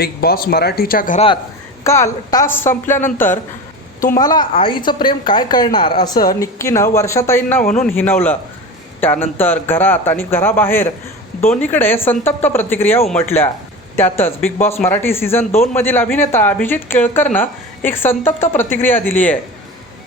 Big boss मराठीच्या घरात. काल टास्क संपल्यानंतर तुम्हाला आईचं प्रेम काय कळणार असं निक्कीनं वर्षाताईंना म्हणून हिनवलं. त्यानंतर घरात आणि घराबाहेर दोन्हीकडे संतप्त प्रतिक्रिया उमटल्या. त्यातच बिग बॉस मराठी सीझन दोनमधील अभिनेता अभिजित केळकरनं एक संतप्त प्रतिक्रिया दिली आहे.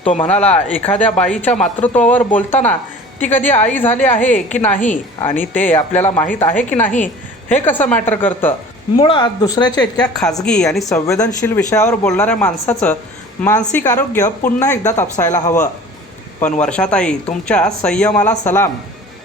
तो म्हणाला एखाद्या बाईच्या मातृत्वावर बोलताना ती कधी आई झाली आहे की नाही आणि ते आपल्याला माहीत आहे की नाही हे कसं मॅटर करतं? मुळात दुसऱ्याच्या इतक्या खाजगी आणि संवेदनशील विषयावर बोलणाऱ्या माणसाचं मानसिक आरोग्य पुन्हा एकदा तपसायला हवं. पण वर्षाताई तुमच्या संयमाला सलाम.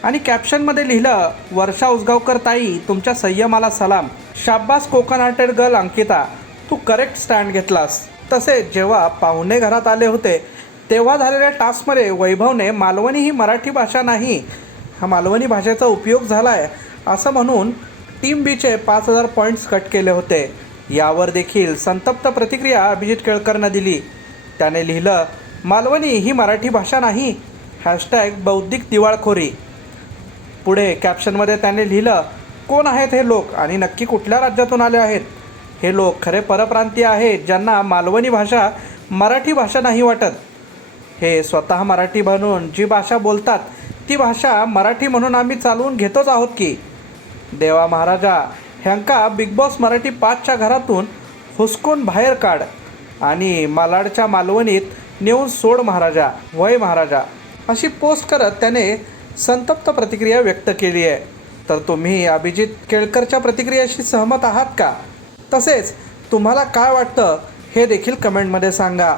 आणि कॅप्शनमध्ये लिहिलं वर्षा उसगावकर ताई तुमच्या संयमाला सलाम. शाब्बास कोकण आर्टेड गर्ल अंकिता. तू करेक्ट स्टँड घेतलास. तसेच जेव्हा पाहुणे घरात आले होते तेव्हा झालेल्या टास्कमध्ये वैभवने मालवणी ही मराठी भाषा नाही हा मालवणी भाषेचा उपयोग झाला आहे असं म्हणून टीम बीचे पाच हजार पॉईंट्स कट केले होते. यावर देखील संतप्त प्रतिक्रिया अभिजित केळकरनं दिली. त्याने लिहिलं मालवणी ही मराठी भाषा नाही. हॅशटॅग बौद्धिक दिवाळखोरी. पुढे कॅप्शनमध्ये त्याने लिहिलं कोण आहेत हे लोक आणि नक्की कुठल्या राज्यातून आले आहेत? हे लोक खरे परप्रांतीय आहेत ज्यांना मालवणी भाषा मराठी भाषा नाही वाटत. हे स्वतः मराठी म्हणून जी भाषा बोलतात ती भाषा मराठी म्हणून आम्ही चालवून घेतोच आहोत की देवा महाराजा ह्यांका बिग बॉस मराठी पाचच्या घरातून हुसकून बाहेर काढ आणि मालाडच्या मालवणीत नेऊन सोड महाराजा वय महाराजा अशी पोस्ट करत त्याने संतप्त प्रतिक्रिया व्यक्त केली आहे. तर तुम्ही अभिजित केळकरच्या प्रतिक्रियेशी सहमत आहात का? तसेच तुम्हाला काय वाटतं हे देखील कमेंटमध्ये सांगा.